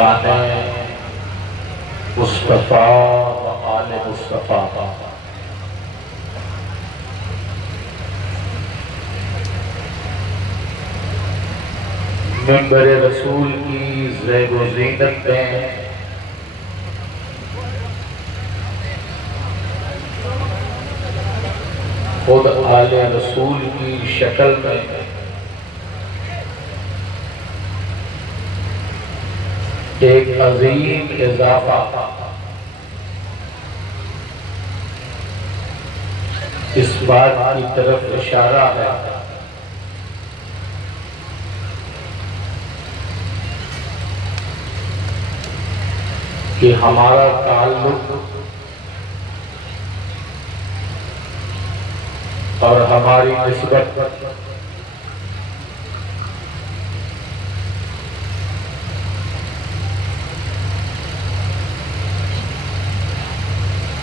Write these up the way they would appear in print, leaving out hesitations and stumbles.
शान मुस्तफ़ा व आले मुस्तफ़ा। मिंबर रसूल की ज़ैब व ज़ीनत में खुद आले रसूल की शक्ल में एक अजीम इजाफा इस बात की तरफ इशारा है कि हमारा ताल्लुक और हमारी निस्बत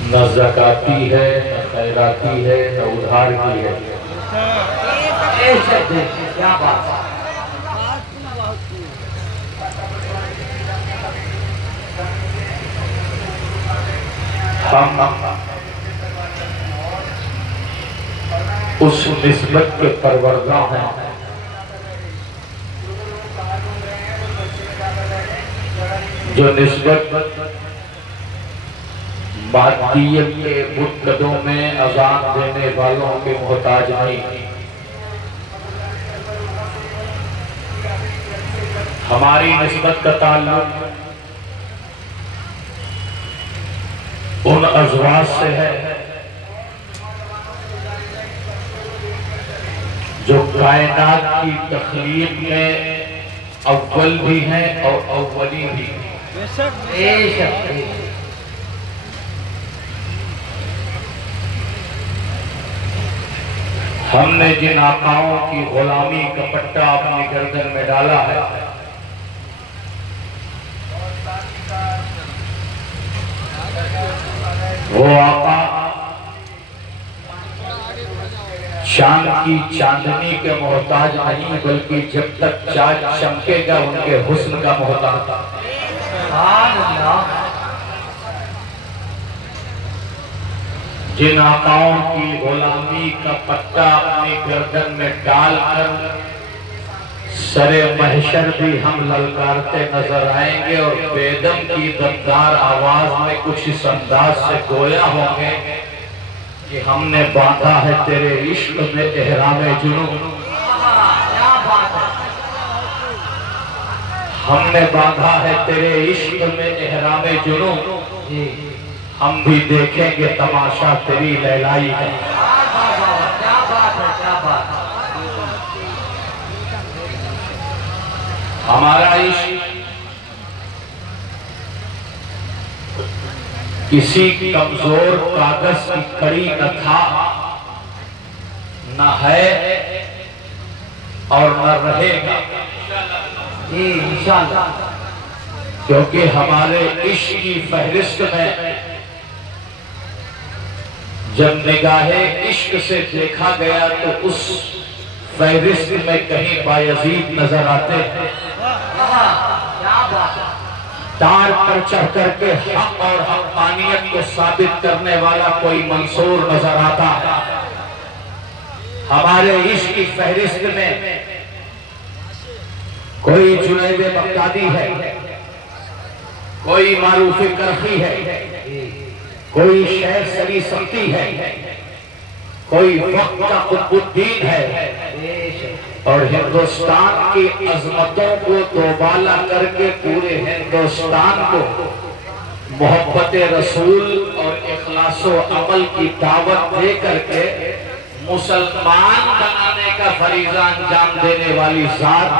न ज़काती है, न खैराती है, न उधार की है। क्या बात है। हम उस निस्बत के परवरदा हैं जो निस्बत मादियत के बुतकदों में अजान देने वालों के मोहताज नहीं। हमारी निस्बत का ताल्लुक उन अज़वाज से है जो कायनात की तख्लीक में अव्वल भी हैं और अव्वली भी। हमने जिन आकाओं की गुलामी का पट्टा अपनी गर्दन में डाला है, वो आका चांद की चांदनी के मोहताज नहीं, बल्कि जब तक चाँद चमकेगा उनके हुस्न का मोहताज। जिन आकाओं की गुलामी का पट्टा अपनी गर्दन में डालकर सरे महशर भी हम ललकारते नजर आएंगे और बेदम की दमदार आवाज में कुछ इस अंदाज से गोया होंगे कि हमने बांधा है तेरे इश्क में एहरामे जुनून। हमने बांधा है तेरे इश्क में एहरामे जुनून, हम भी देखेंगे तमाशा तेरी लैलाई का। क्या बात है, क्या बात है। हमारा इश्क किसी कमजोर कागज की कड़ी न था, न है और न रहेगा इंशाअल्लाह, क्योंकि हमारे इश्क की फहरिस्त में जब निगाहे इश्क से देखा गया तो उस फहरिस्त में कहीं बायजीद नजर आते हैं। तार पर चढ़ करके हक और हक़ानियत को साबित करने वाला कोई मंसूर नजर आता है। हमारे इश्क की फहरिस्त में कोई जुनैद बगदादी है, कोई मारूफ करखी है, कोई शेर सरी सख्ती है, कोई वक्त का कुतुबुद्दीन है, और हिंदुस्तान की अजमतों को दोबाला करके पूरे हिंदुस्तान को मोहब्बत रसूल और इखलासो अमल की दावत दे करके मुसलमान बनाने का फरीज़ा अंजाम देने वाली जात,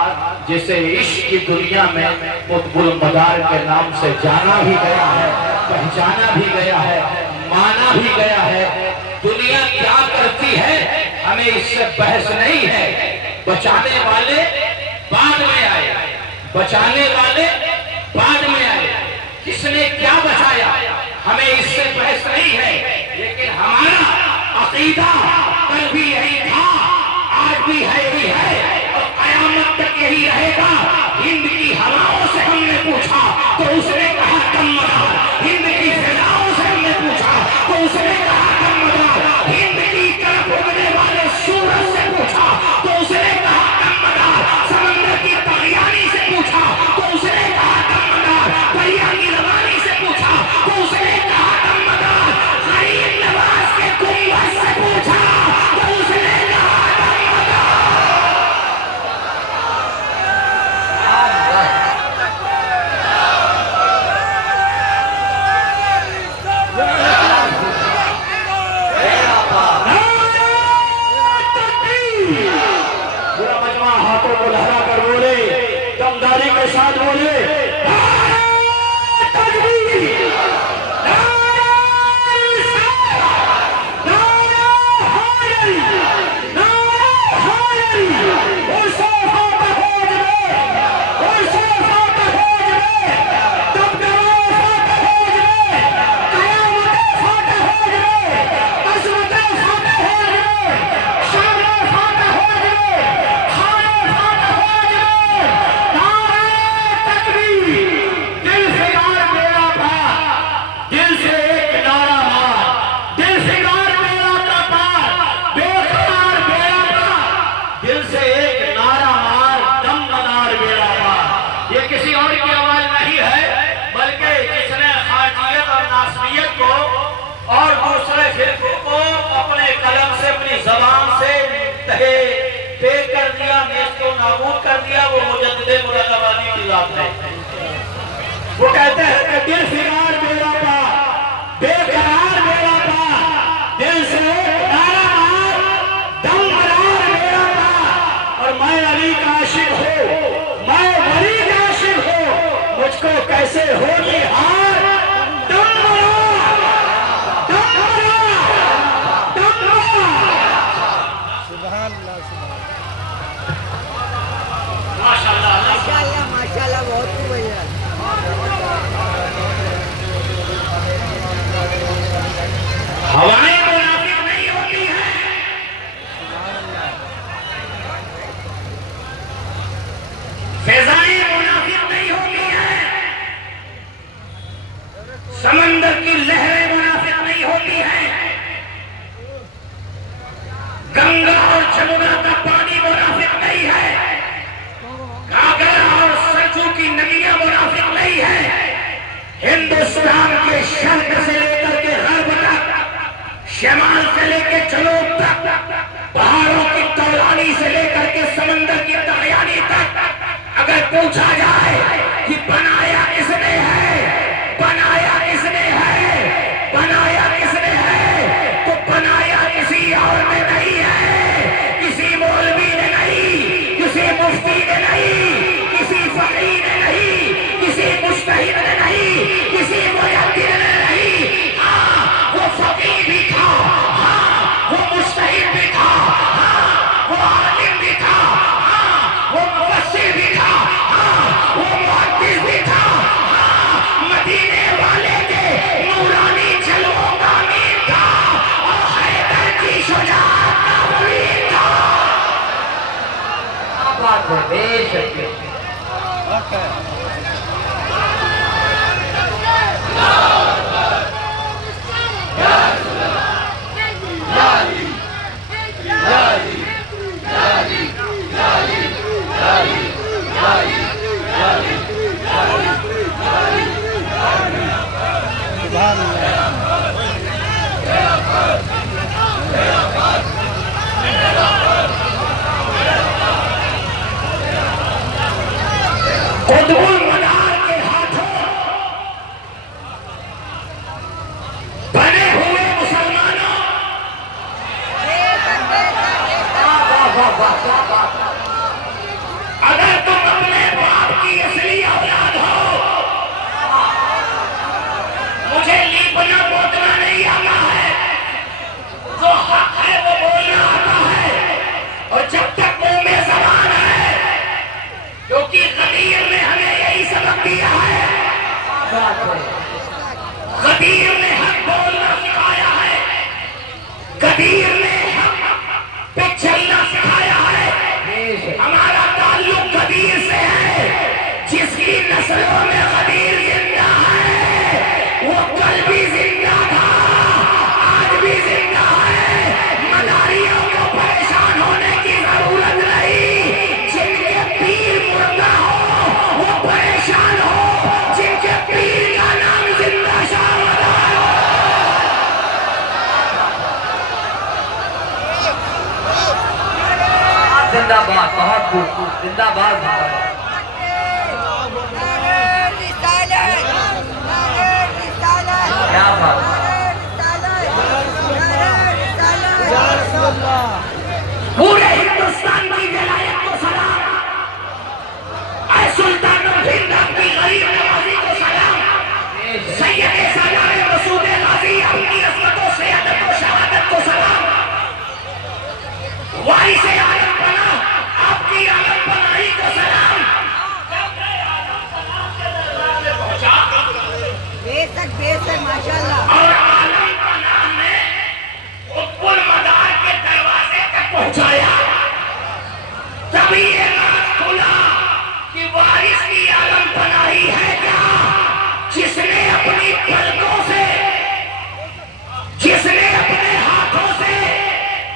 जिसे इश्क की दुनिया में कुतुबुल मदार के नाम से जाना भी गया है, पहचाना भी गया है, माना भी गया है। दुनिया क्या करती है हमें इससे बहस नहीं है। बचाने वाले बाद में आए, बचाने वाले बाद में आए, किसने क्या बचाया हमें इससे बहस नहीं है। लेकिन हमारा अकीदा कल भी यही था, आज भी है ही है और कयामत तक यही रहेगा। हिंद की हवाओं से हमने पूछा तो उसने कहा कम्मदार। हिंद की फिजाओं से हमने पूछा तो उसने कहा कम्मदार। हिंद की तरफ उड़ने वाले सूरज से पूछा तो उसने कहा कम्मदार। समंदर की तगयानी से पूछा तो उसने कहा कम्मदार। दरिया की रवानी से पूछा तो उसने कहा कम्मदार। गरीब नवाज के गुंबद से पूछा तो उसने कहा हाथों को लहरा कर बोले, दमदारी के साथ बोले, और दूसरे फिरकों को अपने कलम से अपनी जबान से फेंक कर दिया, नेस्तो नाबूद कर दिया। वो मुजद्दिद मुरादाबादी की बात है। वो कहते हैं कि दिल फिगार मेरा पा, बेकरार मेरा पा, दिल से नारा मार, दम बरार मेरा पा। और मैं अली का आशिक हूँ, मैं वली का आशिक हूँ, मुझको कैसे होगी हार। माशाल्लाह बहुत बढ़िया। हवाएं मुनाफिक नहीं होती है, फिजाएं मुनाफिक नहीं होती है, समंदर की लहरें मुनाफिक नहीं होती है, गंगा और जमुना का पानी मुनाफिक नहीं है, घाघरा और सरजू की नदियां मुनाफिक नहीं है। हिंदुस्तान के शर्क से लेकर के गर्ब तक, शमाल से लेकर जनूब तक, पहाड़ों की तौलानी से लेकर के समंदर की तगयानी तक, अगर पूछा जाए कि बनाया किसने है, बनाया किसने है, बनाया किसने है, तो बनाया किसी और ने नहीं है, किसी मौलवी ने नहीं, किसी मुफ्ती ने नहीं, किसी फकीर ने नहीं, किसी मुज्तहिद ने नहीं, किसी मुजद्दिद ने नहीं। हाँ, वो फकीर भी था, हाँ, वो मुज्तहिद भी था, हाँ, वो आलिम भी था, हाँ, वो मुफस्सिर भी था, हाँ, वो मुहद्दिस भी था, हाँ, मदीने वाले के नूरानी जलवों का अमीर था और हैदर की शुजाअत का वलीद था। बात है बेशक। कुतुबुल मनार के हाथों बने हुए मुसलमानों, अगर तुम अपने बाप की असली औलाद हो, मुझे लीपना पोतना नहीं आता है, जो हक है वो बोलना आता है, और जब तक मुंह में ज़बान है, क्योंकि गदीर ने हमें यही सबक दिया है, गदीर ने हक बोलना सिखाया है, गदीर ने हक पे चलना सिखाया है। हमारा ताल्लुक गदीर से है, जिसकी नस्लों में गदीर जिंदाबाद। क्या बात। पूरे हिंदुस्तान की विलायत को सलाम, सुल्तान हिंद की गरीब नवाजी को सलाम, सैयद सालार मसूद गाजी अपनी असमतों से अदब और शहादत को सलाम, वारिस आलम बना आपकी आलम बनाई को सलाम। बेशक बेशक माशाल्लाह। और आलम बना ने उत्पुल मदार के दरवाजे तक पहुंचाया, तभी ये राज खुला कि वारिस की आलम बनाई है क्या, जिसने अपनी पलकों से, जिसने अपने हाथों से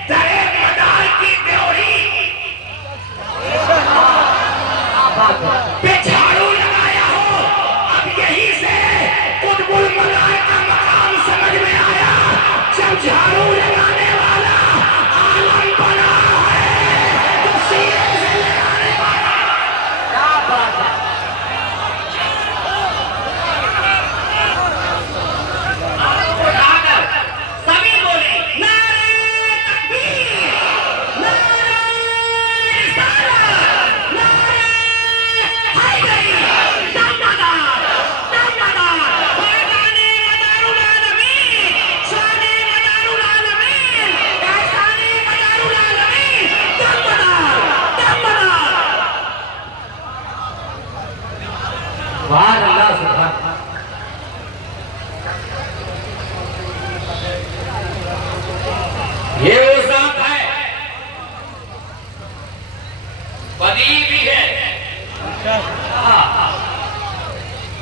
दरे मदार की ड्योढ़ी पे झाड़ू लगाया हो। अब यही से कुतुबुल मदार का मकाम समझ में आया, जब झाड़ू लगाने वाला आलम बना है तो सीने से लगाने वाला। क्या बात है। सभी बोले नारे तकबीर, नारे रिसालत, नारे हैदरी, दमदार, दमदार, फैज़ाने मदारुल आलमीन, शाने मदारुल आलमीन, एहसाने मदारुल आलमीन, दमदार, दमदार। सुभान अल्लाह, सुभान। ये वो ज़ात है, बदी भी है।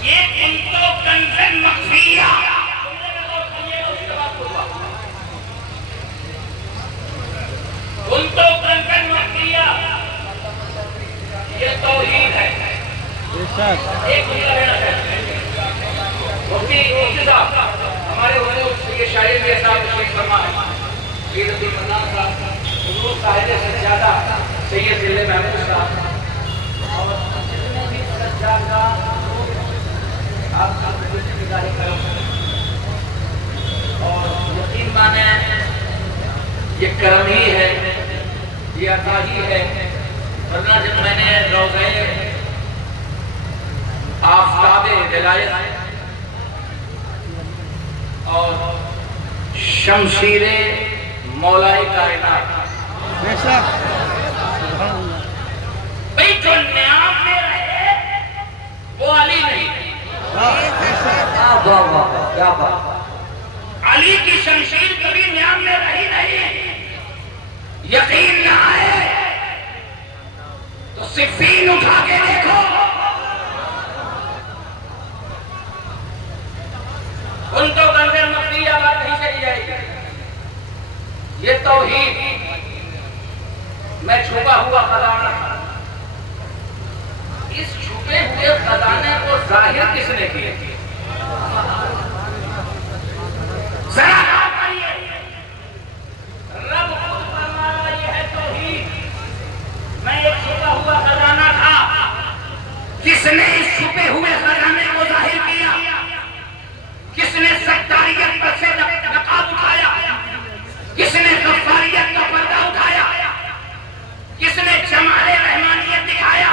ये कुंतो कंज़न मख्फिया, कुंतो कंज़न मख्फिया, ये तौहीद है। एक मुफ्ती साहब हमारे होने ये शायर मेरे साथ शेख फरमा है, वीर मन्नान साहब, हुजूर साहिब सज्जादा सैयद जिले महमूद साहब और जितने भी सज्जादा आप गुजारिश करो और यकीन माने ये करम ही है, ये अता ही है। वरना जब मैंने रोज़े आफ़ताबे विलायत और शमशीरे मौलाए कायनात, भाई जो न्याम में रहे वो अली नहीं। क्या बात। अली की शमशीर कभी न्याम में रही नहीं। यकीन ना आए तो सिफ़ीन उठा के देखो, उनको कंज़र मख्फिया बात नहीं चली जाएगी। ये तौहीद में छुपा हुआ खजाना था। इस छुपे हुए खजाने को जाहिर किसने किया? जरा बात करिए। रब खुद फरमा रहा ये है तौहीद में एक छुपा हुआ खजाना था। किसने इस छुपे हुए खजाने को जाहिर किया? किसने सत्तारियत पर से नकाब उठाया? किसने गफ्फारियत का पर्दा उठाया? किसने जमाले रहमानियत दिखाया?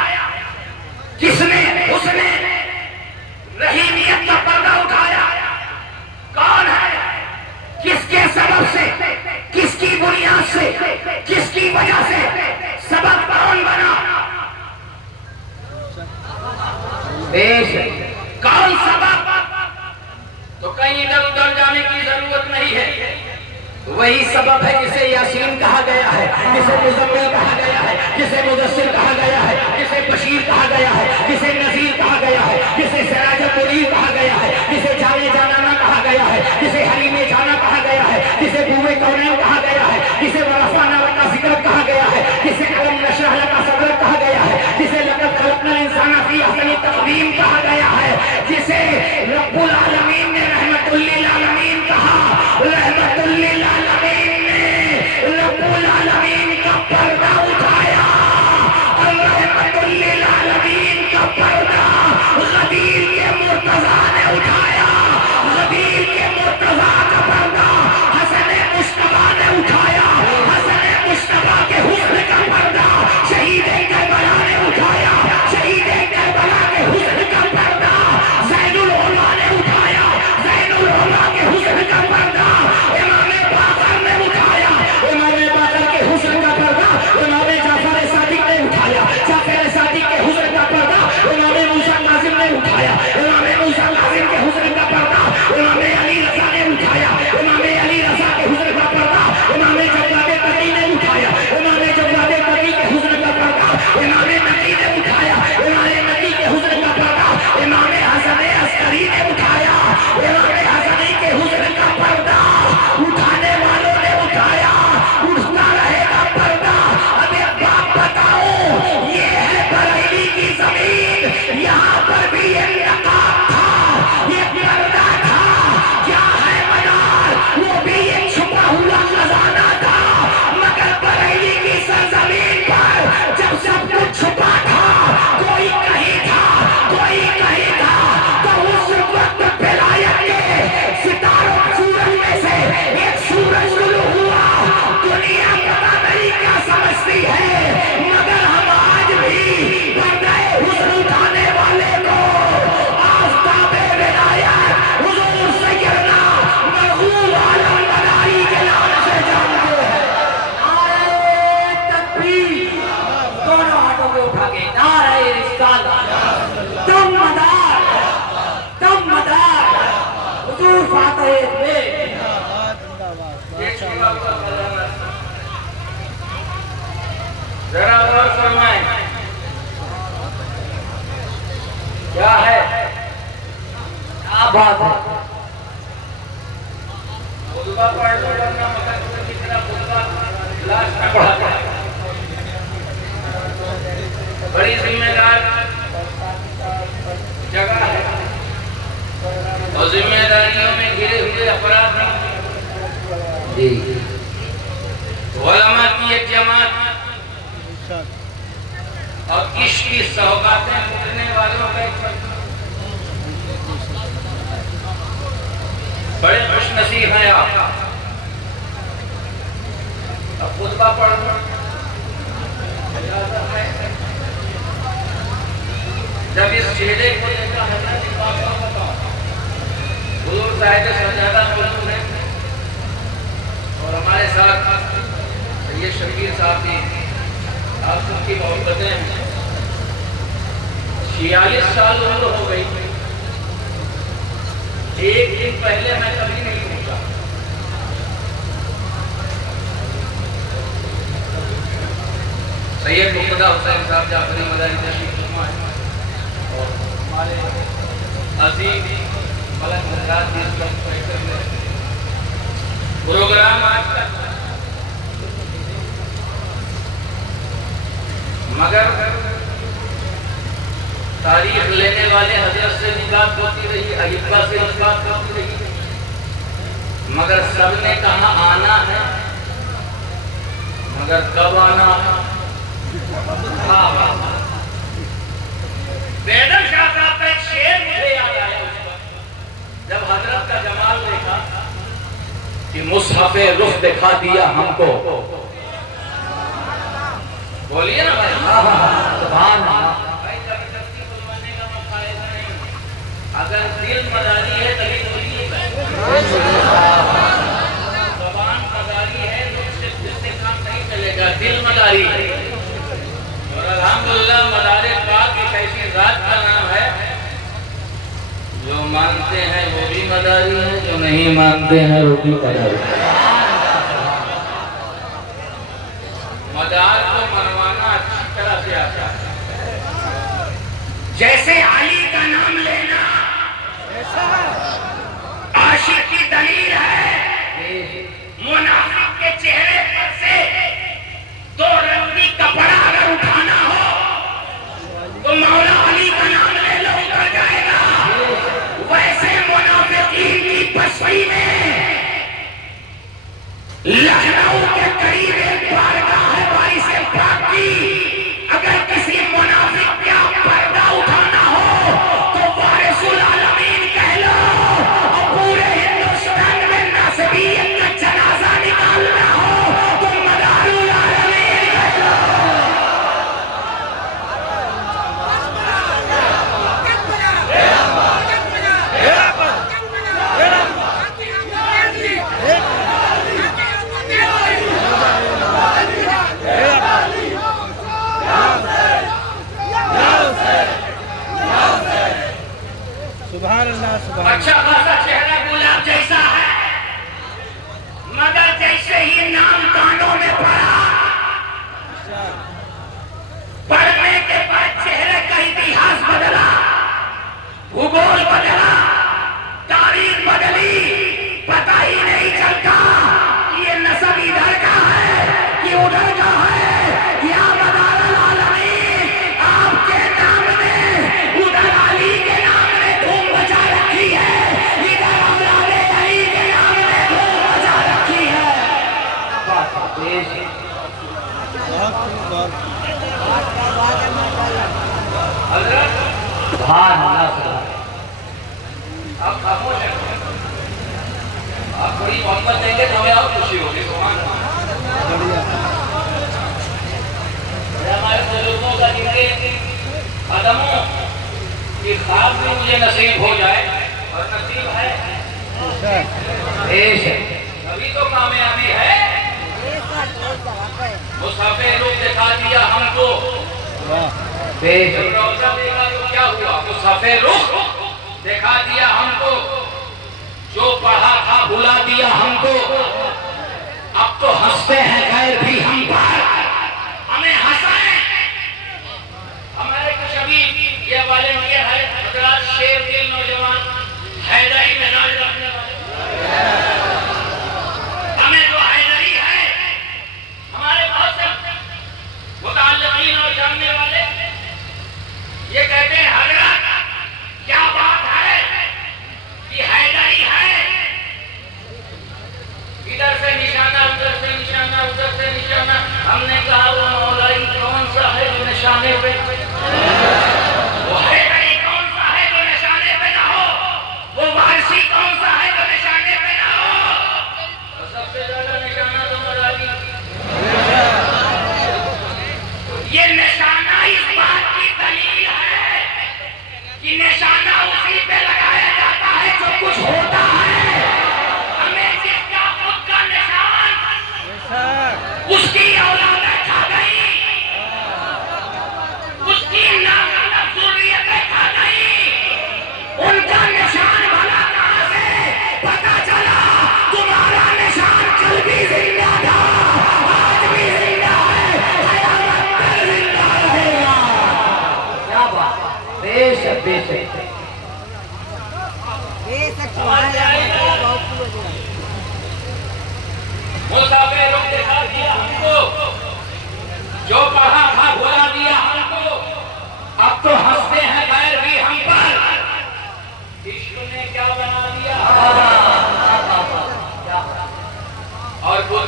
किसने उसने रहीमियत का पर्दा उठाया? कौन है? किसके सबब से, किसकी बुनियाद से, किसकी वजह से सबब कौन बना? देश कौन सबब? तो कहीं इधर उधर जाने की जरूरत नहीं है। वही सबब है जिसे यासीन कहा गया है, जिसे मुज़म्मिल कहा गया है, जिसे मुदस्सिर कहा गया है, जिसे बशीर कहा गया है, जिसे नज़ीर कहा गया है, जिसे सिराजुल मुनीर कहा गया है, जिसे जाने जाना कहा गया है, जिसे हरीमे जाना कहा गया है, जिसे बूए कौनैन कहा गया है, जिसे वरफ़ाना वका ज़िक्र कहा गया है, जिसे अलम नशरह लका सदर कहा गया है, जिसे लक़द ख़लक़नल इंसाना फ़ी अहसनि तक़वीम कहा गया है, जिसे रब्बुल आलमीन ने रहमतुल लिल आलमीन कहा। रहमतुल लिल आलमीन ने रब्बुल आलमीन का पर्दा उठाया और बात है। खुतबा पढ़ लो वरना मगर की तरह खुतबा लास्ट में पढ़ा है। बड़ी जिम्मेदार जगह है और जिम्मेदारियों में घिरे हुए अपराध जी। उलमा की एक जमात और इश्क की सौगातें लूटने वालों का एक बड़े खुशनसीब हैं आप। अब खुतबा पढ़ लो। जब इस चेहरे को देखा हजरत इमाम को बताओ हुजूर साहिब सजादा मौजूद है और हमारे साथ ये शकीर साहब भी आप सबकी मोहब्बतें हैं। 46 साल उम्र हो गई। एक दिन पहले मैं कभी नहीं पूछा। सैयद मुक़्तदा हुसैन साहब जाफरी मदारी तशरीफ फरमा है और हमारे अजीम मलक हजरात भी इस वक्त प्रोग्राम आज तक मगर तारीख लेने वाले हजरत से भी बात होती रही, अय्यूबा से भी बात होती रही, मगर सबने कहा आना है, मगर कब आना है? बेदर शाह साहब का एक शेर मुझे याद आया उस वक्त जब हजरत का जमाल देखा कि मुसहफ़े रुख दिखा दिया हमको। बोलिए ना भाई। सुभान अल्लाह। भाई जबरदस्ती बुलवाने का मौका नहीं। अगर दिल मदारी है तभी बोलिए। ज़बान मदारी है, उससे काम नहीं चलेगा। दिल मदारी है और अल्हम्दुलिल्लाह मदारे पाक एक ऐसी जात का नाम है जो मानते हैं वो भी मदारी है, जो नहीं मानते हैं वो भी मदारी है। मदार को मनवाना अच्छी तरह से आता है। जैसे अली का नाम लेना आशिक की दलील है। मुनाफिक के चेहरे पर से दो रंगी कपड़ा अगर उठाना हो तो मौला अली का नाम ले लो, उतर जाएगा। वैसे मुनाफिकीन की बस्ती में लखनऊ के करीब एक बारगाह है बारिश पाक की। अगर किसी मुनाफिक का पर्दा उठाना हो तो वारिसुल आलमीन कह लो और पूरे हिंदुस्तान में नस्बियत का जनाजा निकालना हो तो मदारुल आलमीन कह लो। अच्छा खासा चेहरा गुलाब जैसा है, मगर जैसे ही नाम कानों में पड़ा, पढ़ने के बाद चेहरे का इतिहास बदला, भूगोल बदला, तारीख बदली। पता ही नहीं चलता ये नस्ब इधर का है कि उधर का है। या मदारुल आलमीन आपके नाम ने उधर अली के नाम ने धूम मचा रखी है, इधर औलादे अली के नाम ने धूम मचा रखी है। अब खामोश है। आप थोड़ी मोहब्बत देंगे तो हमें और खुशी होगी। हमारे बुजुर्गों का जिनके कदमों की ख्वाब भी मुझे नसीब हो जाए और नसीब है अभी तो कामयाबी है। मुसाफिर रूप दिखा दिया हमको। रोजा देखा तो क्या हुआ? मुसाफिर रूप दिखा दिया हमको। जो पढ़ा था भुला दिया हमको। अब तो हंसते हैं गैर भी हम पर, हमें हंसाएं। हमारे कुछ अभी ये वाले है हजरात शेर दिल नौजवान है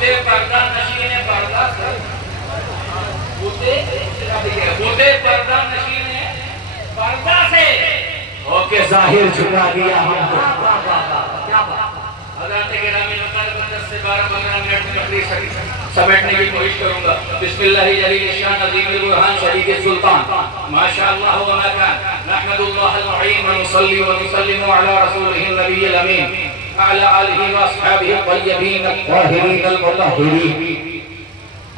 बूते पर्दा नशीन है पर्दा से बूते पर्दा नशीन है पर्दा से ओके जाहिर झुका दिया हमको। क्या बात हज़रत गिरामी मुक़द्दस 10 से 12-15 मिनट में तकरीर समेटने की कोशिश करूंगा। बिस्मिल्लाहि जलील शान अज़ीमुल बुरहान शरीफ सुल्तान माशाअल्लाह व मा कान नहमदुल्लाह अल-मुईन व नुसल्ली व नुसल्लिमु अला रसूलिहिल नबिय्यिल अमीन अला आलिहि व अस्हाबिहि अत-तय्यबीन अत-ताहिरीन अल-मुतahhiरीन।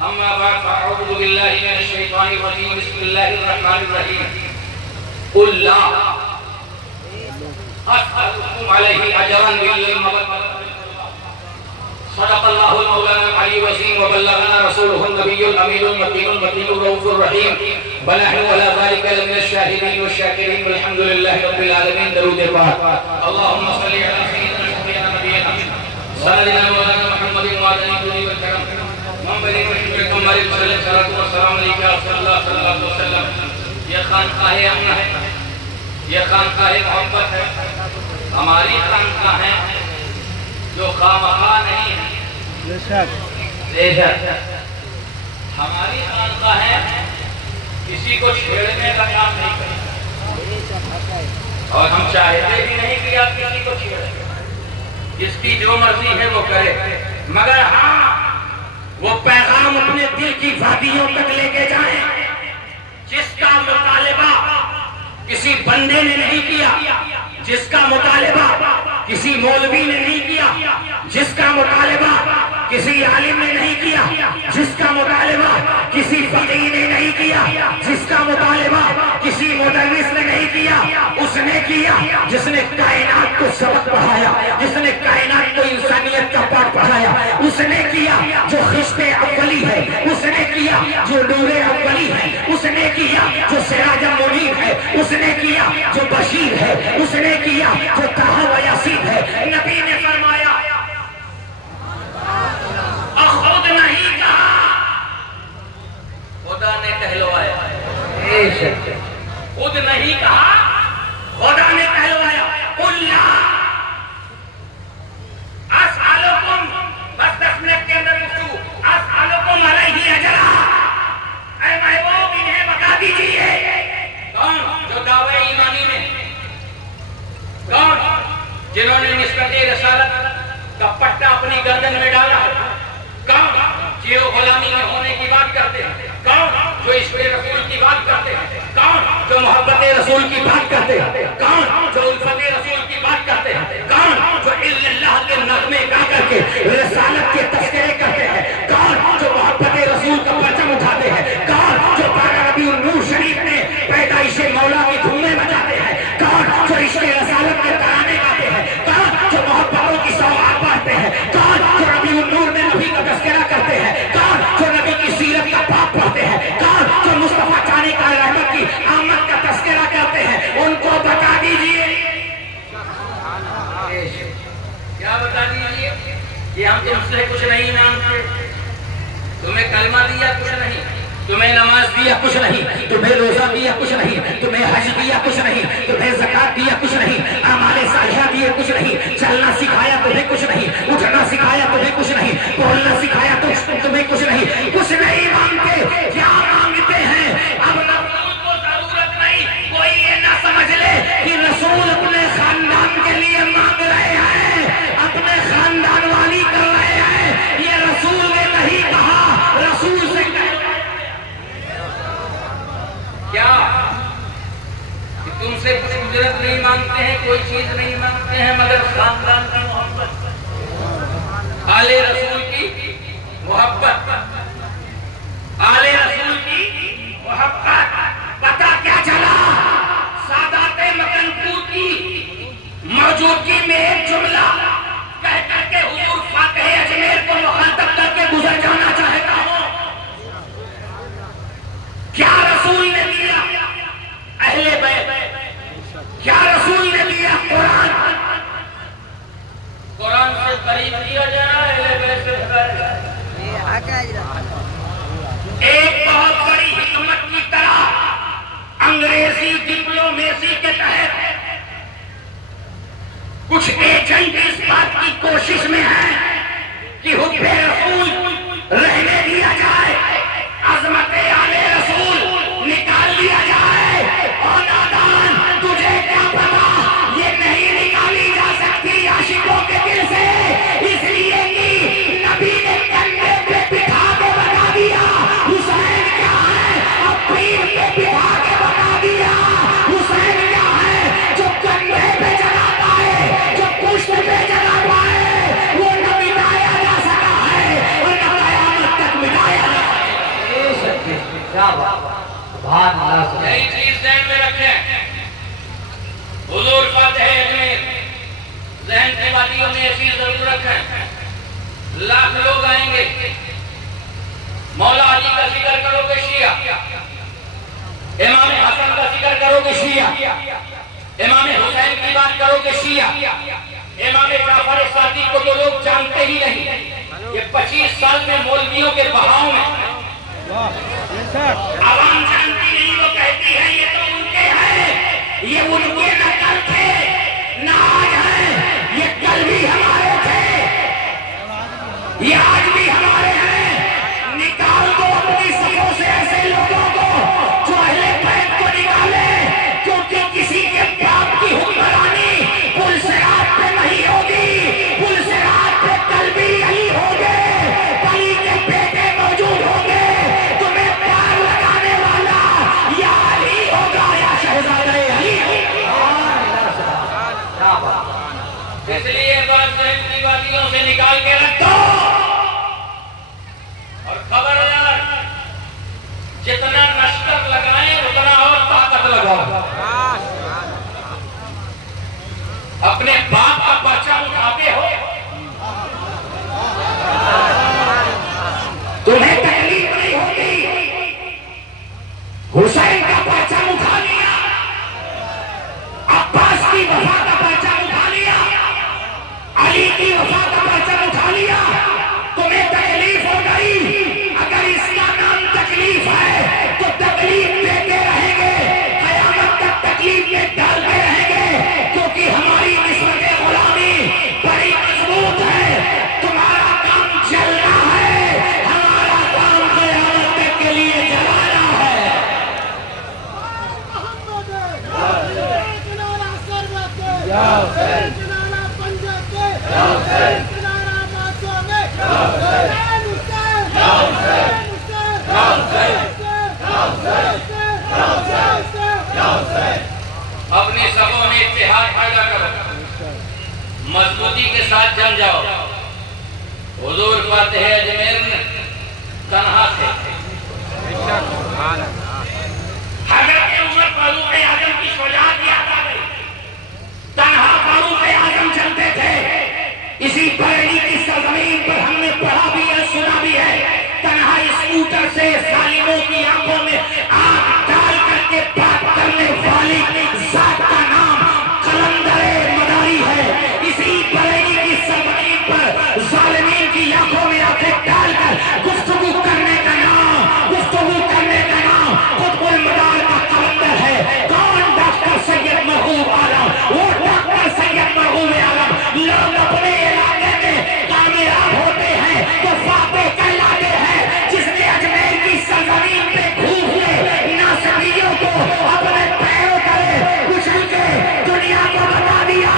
अम्मा बाद फअऊज़ु बिल्लाहि मिनश शैतानिर रजीम बिस्मिल्लाहिर रहमानिर रहीम। कुल ला अस्अलुकुम अलैहि अजरन बिल मगफ़िरत सदक़ल्लाहुल मौलाना अली वसीम व बल्लगना रसूलुहुन नबियुल अमीनुल मतीनुल मतीनुर रऊफुर रहीम बलहु अला ज़ालिका मिनश शाहिदीन व शाकिरीन वल्हम्दुलिल्लाहि रब्बिल आलमीन। दरूद पाक अल्लाहुम्मा सल्लि अला सय्यिदिना नबियिना सल्लल्लाहु मौलाना मुहम्मदिन व आलिहि व करम मोहम्मदिन व कमल सल्लल्लाहु व सल्लम अलैहि सल्लल्लाहु अलैहि वसल्लम। ये खानकाह अमन है, ये खानकाह मोहब्बत है, हमारी खानकाह है जो खामखा नहीं है। बेशक हमारी खानकाह है किसी को छेड़ने का काम नहीं करता और हम चाहते भी नहीं कि आप किसी को छेड़ें। जिसकी जो मर्जी है वो करे, मगर हाँ वो पैगाम अपने दिल की वादियों तक लेके जाए जिसका मुतालिबा किसी बंदे ने नहीं किया, जिसका मुतालिबा किसी मौलवी ने नहीं किया, जिसका मुतालिबा किसी आलिम ने नहीं किया, जिसका मुतालिबा किसी फकीह ने नहीं किया, जिसका मुतालिबा किसी मुदर्रिस ने नहीं किया, उसने किया जिसने कायनात को सबक पढ़ाया, जिसने कायनात को इंसानियत का पाठ पढ़ाया, उसने किया जो खिश्ते अव्वली है, उसने किया जो नूरे अव्वली है, उसने किया जो सिराज मुनीर है, उसने किया जो बशीर है, उसने किया जो ताहा व यासीन है। नबी ने फरमाया खुद नहीं कहा, खुदा ने कहलवाया। खुद नहीं कहा, खुदा ने कहलवाया। कुल्ला अस्अलुकुम, बस 10 मिनट के अंदर गुफ्तगू, अस्अलुकुम अलैहि अजरा, ऐ महबूब इन्हें बता दीजिए कौन जो दावे ईमानी में, कौन जिन्होंने निस्बत रसालत का पट्टा अपनी गर्दन में डाला है, कौन जो गुलामी में होने की बात करते हैं, कौन जो इश्क़ रसूल की बात करते हैं, कौन जो मोहब्बत रसूल की बात करते हैं, कौन जो उल्फत रसूल की बात करते हैं, कौन जो इल्लल्लाह के नग़मे गा करके रसालत के तज़किरे करते हैं, कौन जो मोहब्बत रसूल का परचम उठाते हैं, कौन जो बारह रबीउल नूर शरीफ में पैदाइशे मौला की धूमें मचाते हैं, कौन जो इश्क़ रसालत के तराने गाते हैं, कौन जो मोहब्बतों की सौगात बांटते हैं, कौन जो रबीउल नूर में नबी का तज़किरा करते हैं, कौन जो नबी की सीरत का पाप पढ़ते हैं, कौन जो मुस्तफा चाने का रहमत की आमद का तज़किरा करते हैं, उनको बता दीजिए। क्या बता दीजिए कि हम तुमसे कुछ नहीं मांगते, तुम्हें कलमा दिया कुछ नहीं, तुम्हें नमाज दिया कुछ नहीं, तुम्हें रोजा दिया कुछ नहीं, तुम्हें हज दिया कुछ नहीं, तुम्हें ज़कात दिया कुछ नहीं, आमाले सालिहा दिए कुछ नहीं, चलना सिखाया तुम्हें कुछ नहीं, उठना सिखाया तुम्हें कुछ नहीं, बोलना सिखाया तुम्हें कुछ नहीं, कुछ नहीं मांगते। क्या मांगते हैं? अब रसूल को जरूरत नहीं, कोई ये ना समझ ले कि रसूल अपने खानदान के लिए मांग रहे हैं, अपने खानदान वाली कर रहे हैं। ये रसूल ने नहीं कहा, रसूल से क्या कि तुमसे कुछ उजरत नहीं मांगते हैं, कोई चीज नहीं मांगते हैं, मगर खानदान की मोहब्बत, आले रसूल की मोहब्बत, आले रसूल की मोहब्बत। पता क्या चला? सादाते मकनपुर की मौजूदगी में एक जुमला कह करके हुजूर फातिह अजमेर को मुखातब करके गुजर जाना चाहता हूं। क्या रसूल ने दिया? अहले बैत। क्या रसूल ने दिया? कुरान। कुरान से करीब किया जा रहा है, अहले बैत से एक बहुत बड़ी हिकमत की तरह अंग्रेजी डिप्लोमेसी के तहत कुछ एजेंट इस बात की कोशिश में हैं कि हुब्बे रसूल रहने दिया जाए, अजमत आले रसूल निकाल दिया जाए। और नादान, तुझे क्या पता ये नहीं निकाली जा सकती आशिकों के दिल से, इसलिए कि नबी ने कंधे पे बिठा के बता दिया हुसैन क्या है, अब पीर पे बिठा के बता दिया हुसैन क्या है। जो कंधे पे चला पाए, जो पुष्ट पे चला पाए, वो न मिटाया जा सका है और न कयामत तक मिटाया जाए। क्या बात, यही चीज ध्यान में रखें। हुजूर फातिह अजमेर ज़हन की वादियों में ऐसी जरूर रखें। लाख लोग आएंगे, मौला अली का जिक्र करोगे शिया, इमाम हसन का जिक्र करोगे शिया, इमाम हुसैन की बात करोगे शिया, इमाम जाफर सादिक को तो लोग जानते ही नहीं। ये 25 साल में मौलवियों के बहाव में आवाम जानती नहीं, वो कहती है ये तो उनके हैं, ये उनके नकल थे, ना आज है, ये कल भी हमारे थे, ये आज भी हमारे हैं। निकाल दो अपनी सफों से ऐसे लोगों को जो अहले बैत को निकाले, क्योंकि किसी के बाप की हुक्मरानी पुल सिरात पे नहीं होगी, पुल सिरात पे कल भी यही होंगे, अली के बेटे मौजूद होंगे। तुम्हें पार लगाने वाला या अली होगा या शहजादा अली होगा। इसलिए बात ज़हन की वादियों से निकाल के रख दो। और खबरदार, जितना नश्तर लगाएं उतना और ताकत लगाओ। अपने बाप का पर्चा उठाते हो, तुम्हें तकलीफ नहीं होती। हुसैन का पर्चा उठा लिया, अब्बास की वफा का पर्चा उठा लिया, अली की वफा का पर्चा उठा लिया, तुम्हें तकलीफ हो गई। अगर इसका नाम तकलीफ है तो तकलीफ देते रहेंगे, कयामत तक तकलीफ में डालते रहेंगे, क्योंकि हमारी निस्बत गुलामी बड़ी मजबूत है। तुम्हारा काम जलना है, हमारा काम कयामत तक के लिए जलाना है। अपने सबों में इत्तेहाद पैदा करो, मजबूती के साथ जम जाओ। हुजूर फातिह अजमेर तन्हा थे, हजरत उमर फारूक आजम की शुजाअत याद आ गई, तन्हा फारूक आजम चलते थे। इसी बरेली की सरजमीन पर हमने पढ़ा भी है, सुना भी है, तन्हा स्कूटर से जालिमों की आंखों में आग डाल करके बात करने वाली जात का नाम कलंदरे मदारी है। इसी बरेली की सरजमीन पर जालिमीन की आंखों में आंखें डालकर गुफ्तगू करने का नाम खुद मदार का कलंदर है। कौन? डॉक्टर सैयद महबूब आलम, वो डॉक्टर सैयद महबूब आलम। लोग अपने इलाके में कामयाब होते हैं तो फाते कहलाते हैं। जिसने अजमेर की सरजमीन पे घूम के नासबियों को अपने पैरों तले कुचल के दुनिया को बता दिया,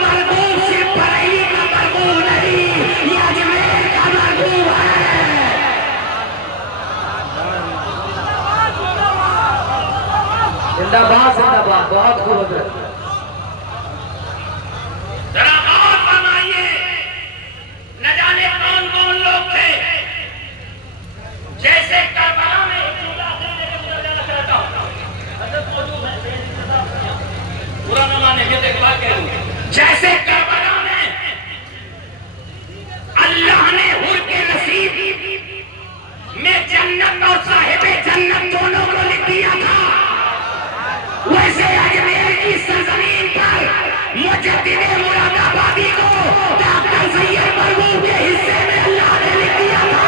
मरगूब सिर्फ बरेली का मरगूब नहीं, ये अजमेर का मरगूब है। जिंदाबाद जिंदाबाद, बहुत खूब। जरा और फरमाइए, न जाने कौन कौन लोग थे, जैसे करबला में पूरा न मानेंगे तो एक बात कह दूं, जैसे करबला में अल्लाह ने हुर के नसीब में जन्नत और साहिबे जन्नत दोनों को लिख दिया था, वैसे अजमेर की सरजमीन पर मुजद्दिद मुरादाबादी को डॉक्टर सैयद महबूब के हिस्से में अल्लाह ने लिख दिया था।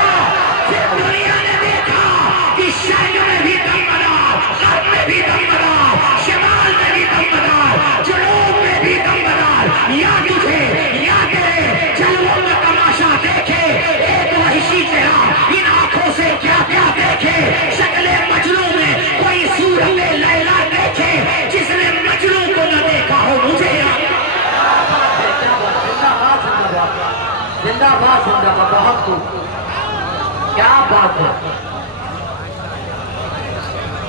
फिर दुनिया ने देखा कि शर्क में भी दमदार, गर्ब में भी दमदार, शिमाल में भी दमदार, जुनूब में भी दमदार, या तुझे या तेरे जलवों का तमाशा देखे एक वहशी चेहरा, जिंदाबाद जिंदाबाद, बहुत खूब, क्या बात है।